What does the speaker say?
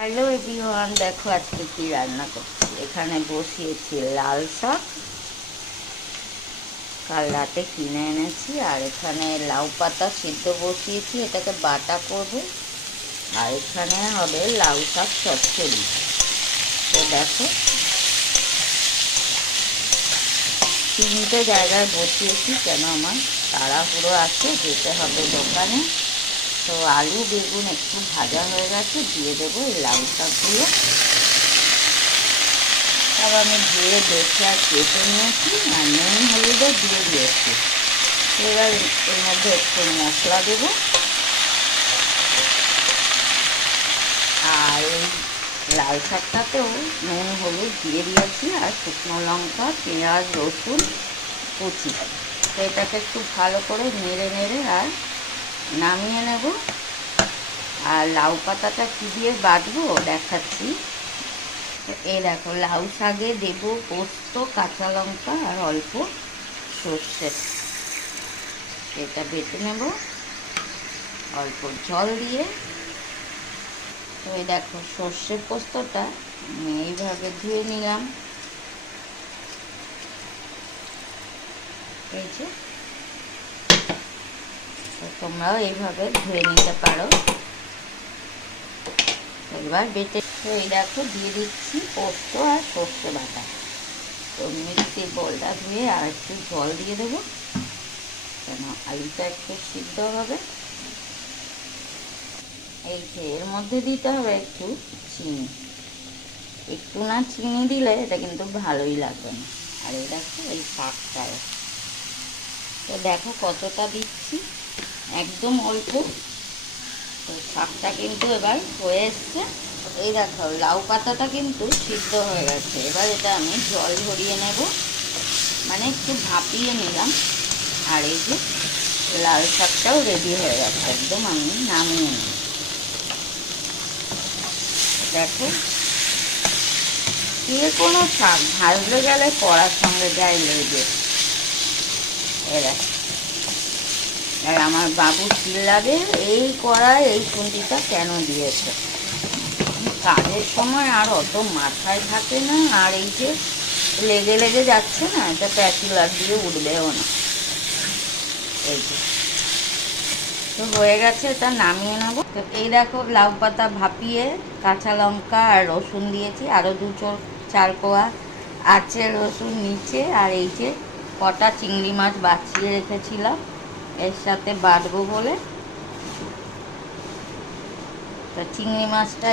Hello everyone, দেখো আজকে কি রান্না করছি। এখানে বসিয়েছি লাল শাক, কাল রাতে কিনে এনেছি। আর এখানে লাউ পাতা সিদ্ধ বসিয়েছি, এটাকে বাটা করব। আর এখানে হবে লাউ শাক চচ্চড়ি। তো দেখো, তিনটে জায়গায় বসিয়েছি, কেন আমার তাড়াহুড়ো আছে, যেতে হবে দোকানে। তো আলু বেগুন একটু ভাজা হয়ে গেছে, দিয়ে দেবো এই লাউ শাকগুলো। সব আমি ধুয়ে দেখে আর কেটে নিয়েছি, আর নুন হলুদও দিয়ে দিয়েছি। এবার এর মধ্যে একটু মশলা দেবো, আর এই লাল শাকটাতেও নুন হলুদ দিয়ে দিয়েছি, আর শুকনো লঙ্কা পেঁয়াজ রসুন কুচি। তো এটাকে একটু ভালো করে নেড়ে নেড়ে আর নামিয়ে নেব। আর লাউ পাতাটা কী দিয়ে বাটবো দেখাচ্ছি। এই দেখো, লাউ শাকে দেবো পোস্ত, কাঁচা লঙ্কা আর অল্প সর্ষে। এটা বেটে নেব অল্প জল দিয়ে। তো এই দেখো, সর্ষে পোস্তটা আমি এইভাবে ধুয়ে নিলাম। এই যে, তো তোমরাও এইভাবে ধুয়ে নিতে পারো। এবার বেটে, তো এই দেখো দিয়ে দিচ্ছি পোস্ত আর সর্ষে বাটা। তো মিক্সি বোলটা ধুয়ে আর একটু জল দিয়ে দেবো, কেন আলুটা একটু সিদ্ধ হবে। এই যে, এর মধ্যে দিতে হবে একটু চিনি। একটু না চিনি দিলে এটা কিন্তু ভালোই লাগবে না। আর এই দেখো, এই শাকটায় তো দেখো কতটা দিচ্ছি, একদম অল্প। তো শাকটা কিন্তু এবার হয়ে এসছে। এই দেখো, লাউ পাতাটা কিন্তু সিদ্ধ হয়ে গেছে। এবার এটা আমি জল ঝরিয়ে নেব, মানে একটু ভাপিয়ে নিলাম। আর এই যে লাল শাকটাও রেডি হয়ে গেছে একদম, আমি নামিয়ে নিই। দেখো, যে কোনো শাক ভাজতে গেলে কড়ার সঙ্গে যায় লেগে। এরা আর আমার বাবু চিল্লাবে, এই কড়ায় এই খুন্তিটা কেন দিয়েছে। কাজের সময় আর অত মাথায় থাকে না, আর এই যে লেগে লেগে যাচ্ছে না, এটা প্যাচুলার দিয়ে উঠবেও না। এই যে, তো হয়ে গেছে, এটা নামিয়ে নেবো। তো এই দেখো, লাউ পাতা ভাপিয়ে কাঁচা লঙ্কা আর রসুন দিয়েছি, আরও দু চার কোয়া আছে রসুন নিচে। আর এই যে কটা চিংড়ি মাছ বাছিয়ে রেখেছিলাম এর সাথে বাটবো বলে। তো চিংড়ি মাছটা